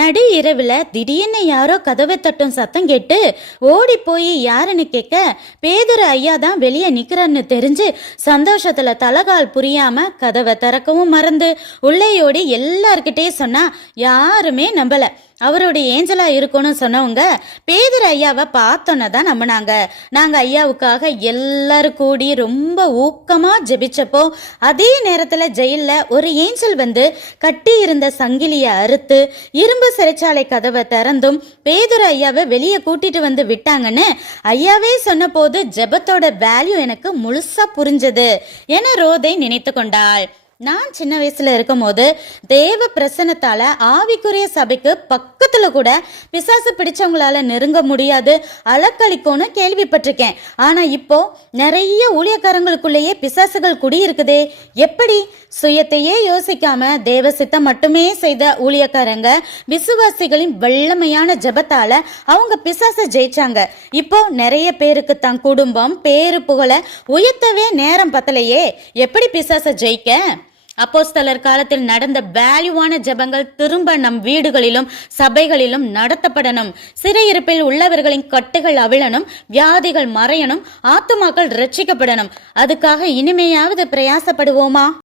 நடு இரவுல திடீர்னு யாரோ கதவை தட்டும் சத்தம் கேட்டு ஓடி போய் யாருன்னு கேட்க பேதுரு ஐயா தான் வெளியே நிக்கிறான்னு தெரிஞ்சு சந்தோஷத்துல தலகால் புரியாம கதவை திறக்கவும் மறந்து உள்ளேயோடி எல்லார்கிட்டே சொன்னா யாருமே நம்பல. அவருடைய ஏஞ்சலா இருக்கும்னு சொன்னவங்க பேதுரு ஐயாவை பார்த்தோன்னு தான் நம்பினாங்க. நாங்கள் ஐயாவுக்காக எல்லாரும் கூடி ரொம்ப ஊக்கமா ஜெபிச்சப்போ அதே நேரத்தில் ஜெயிலில் ஒரு ஏஞ்சல் வந்து கட்டி இருந்த சங்கிலியை அறுத்து இரும்பு சிறைச்சாலை கதவை திறந்தும் பேதுரு ஐயாவை வெளியே கூட்டிட்டு வந்து விட்டாங்கன்னு ஐயாவே சொன்ன போது ஜெபத்தோட வேல்யூ எனக்கு முழுசா புரிஞ்சது என ரோதை நினைத்து கொண்டாள். நான் சின்ன வயசுல இருக்கும் போது தேவ பிரசனத்தால ஆவிக்குரிய சபைக்கு பக்கத்துல கூட பிசாசு பிடிச்சவங்களால நெருங்க முடியாது, அலக்களிக்கும்னு கேள்விப்பட்டிருக்கேன். ஆனா இப்போ நிறைய ஊழியக்காரங்களுக்குள்ளேயே பிசாசுகள் குடியிருக்குதே, எப்படி? சுயத்தையே யோசிக்காம தேவ சித்தம் மட்டுமே செய்த ஊழியக்காரங்க விசுவாசிகளின் வல்லமையான ஜபத்தால அவங்க பிசாசை ஜெயிச்சாங்க. இப்போ நிறைய பேருக்கு தன் குடும்பம் பேரு புகழ உயர்த்தவே நேரம் பத்தலையே, எப்படி பிசாசை ஜெயிக்க? அப்போஸ்தலர் காலத்தில் நடந்த வேல்யூவான ஜெபங்கள் திரும்ப நம் வீடுகளிலும் சபைகளிலும் நடத்தப்படணும். சிறையிருப்பில் உள்ளவர்களின் கட்டுகள் அவிழணும், வியாதிகள் மறையணும், ஆத்துமாக்கள் ரட்சிக்கப்படணும். அதுக்காக இனிமையாவது பிரயாசப்படுவோமா?